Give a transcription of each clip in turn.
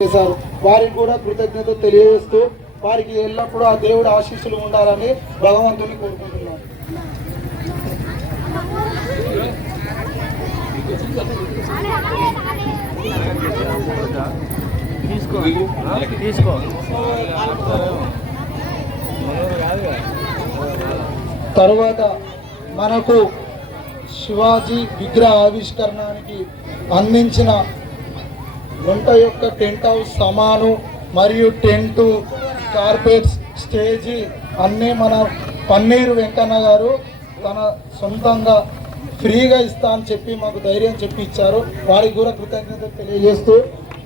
చేశారు. వారికి కూడా కృతజ్ఞత తెలియజేస్తూ వారికి ఎల్లప్పుడూ ఆ దేవుడు ఆశీస్సులు ఉండాలని భగవంతుని కోరుకుంటున్నాను తీసుకో తీసుకో తరువాత మనకు శివాజీ విగ్రహ ఆవిష్కరణానికి అందించిన వంట యొక్క టెంట్ హౌస్ సమాను మరియు టెంటు కార్పెట్స్ స్టేజీ అన్నీ మన పన్నీరు వెంకన్న గారు తన సొంతంగా ఫ్రీగా ఇస్తా అని చెప్పి మాకు ధైర్యం చెప్పి ఇచ్చారు. వారికి కూడా కృతజ్ఞత తెలియజేస్తూ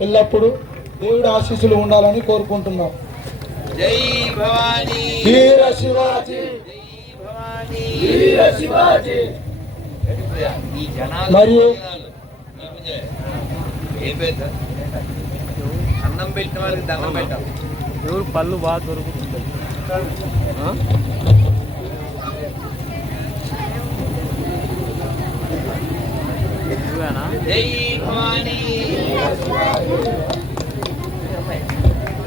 ఎల్లప్పుడూ దేవుడి ఆశీస్సులు ఉండాలని కోరుకుంటున్నాం. జై భవానీ. వీర శివాజీ. మరియు ఏం పెద్ద అన్నం పెట్టిన వాళ్ళకి దండం పెట్టాం ఎవరు పళ్ళు బాగా భవానీ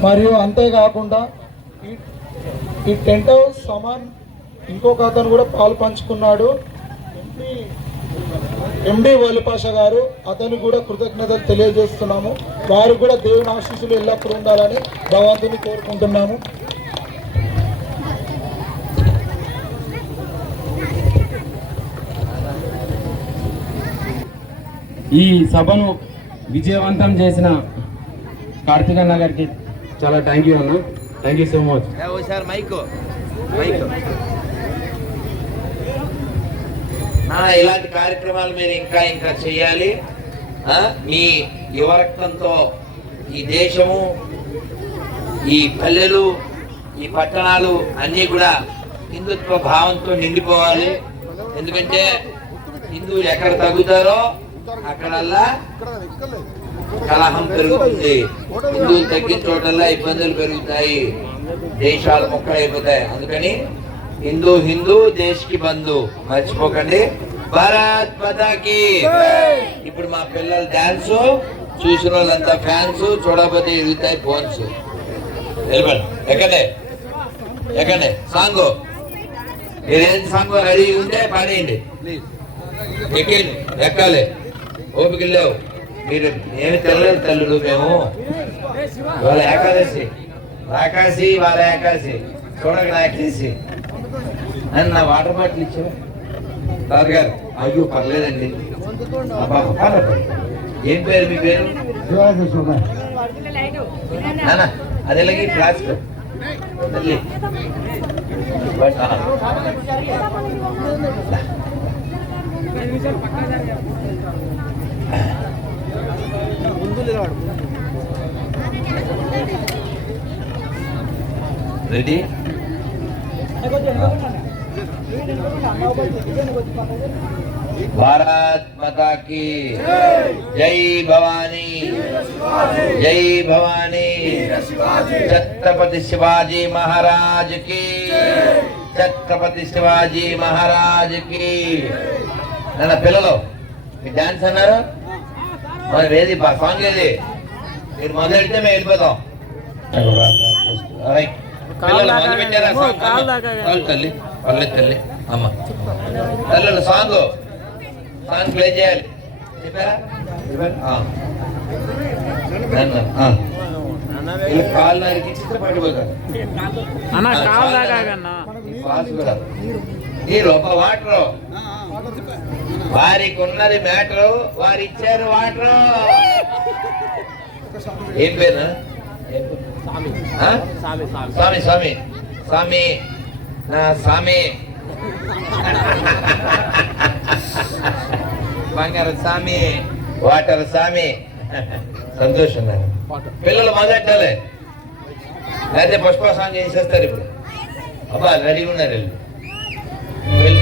మరియు అంతేకాకుండా ఈ- ఈ టెంట్ హౌస్ సమాన్ ఇంకొక అతను కూడా పాలు పంచుకున్నాడు. ఎంపీ ఎండి వలిపాష గారు అతను కూడా కృతజ్ఞతలు తెలియజేస్తున్నాము. వారు కూడా దేవుని ఆశీస్సులు ఎల్లప్పుడూ ఉండాలని భగవంతుని కోరుకుంటున్నాము. ఈ సభను విజయవంతం చేసిన కార్తీక్ అన్న గారికి చాలా థ్యాంక్ యూ అన్న. Thank you so much. Mic. Mic. ఇలాంటి కార్యక్రమాలు మీరు ఇంకా ఇంకా చేయాలి. మీ యువరక్తంతో ఈ దేశము ఈ పల్లెలు ఈ పట్టణాలు అన్నీ కూడా హిందుత్వ భావంతో నిండిపోవాలి. ఎందుకంటే హిందువులు ఎక్కడ తగ్గుతారో అక్కడల్లా కలహం పెరుగుతుంది. హిందువులు తగ్గిన చోటల్లా ఇబ్బందులు పెరుగుతాయి. దేశాలు మొక్కలైపోతాయి. అందుకని హిందూ హిందూ దేశ్కి బంధు. మర్చిపోకండి. భారత్ పతాకి ఇప్పుడు మా పిల్లల డాన్స్ చూసిన వాళ్ళంతా ఫ్యాన్స్ చూడకపోతే ఎదుగుతాయి ఫోన్స్. వెళ్ళిపోండి ఎక్కడే. ఎక్కడే. సాంగ్. మీరు సాంగ్ రెడీ ఉంటే పాడేయండి. ఎక్కండి. ఎక్కాలి. ఓపిక లేవు. మీరు ఏమి తెల్లలేదు తల్లుడు మేము. వాళ్ళ ఏకాదశి. రాకాశి వాళ్ళ ఏకాశి. చూడక అని నా వాటర్ బాటిల్ ఇచ్చావు సార్ గారు అయ్యో పర్లేదండి. ఏం పేరు మీ పేరు? అది ఎలాగే క్లాస్ తల్లి. రెడీ? భారత్ మాతా की జై భవానీ జై భవానీ ఛత్రపతి శివాజీ మహారాజ్కి ఛత్రపతి శివాజీ మహారాజ్కి నన్న పిల్లలు మీ డాన్స్ అన్నారు? మరి ఏది సాంగ్ ఏది? మీరు మొదలెడితే మేము వెళ్ళిపోతాం. రైట్. సాంగ్? కాలు దాకా చాలు తల్లి పర్లేదు తల్లి. అమ్మ. తల్లులు సాంగ్. సాంగ్ ప్లే చేయాలి. నరికి అన్న కాలు దాకా నీరు ఒక వాటర్. వారికి ఉన్నది మ్యాటర్ వారు ఇచ్చారు వాటర్. ఏం పేరు? స్వామి. స్వామి స్వామి. నా స్వామి. బంగారు స్వామి వాటర్ స్వామి. సంతోషం. పిల్లలు మొదలెట్టాలి లేకపోతే పుష్ప సాంగ్ చేసేస్తారు ఇప్పుడు. అబ్బా రెడీ ఉన్నారు. వీళ్ళు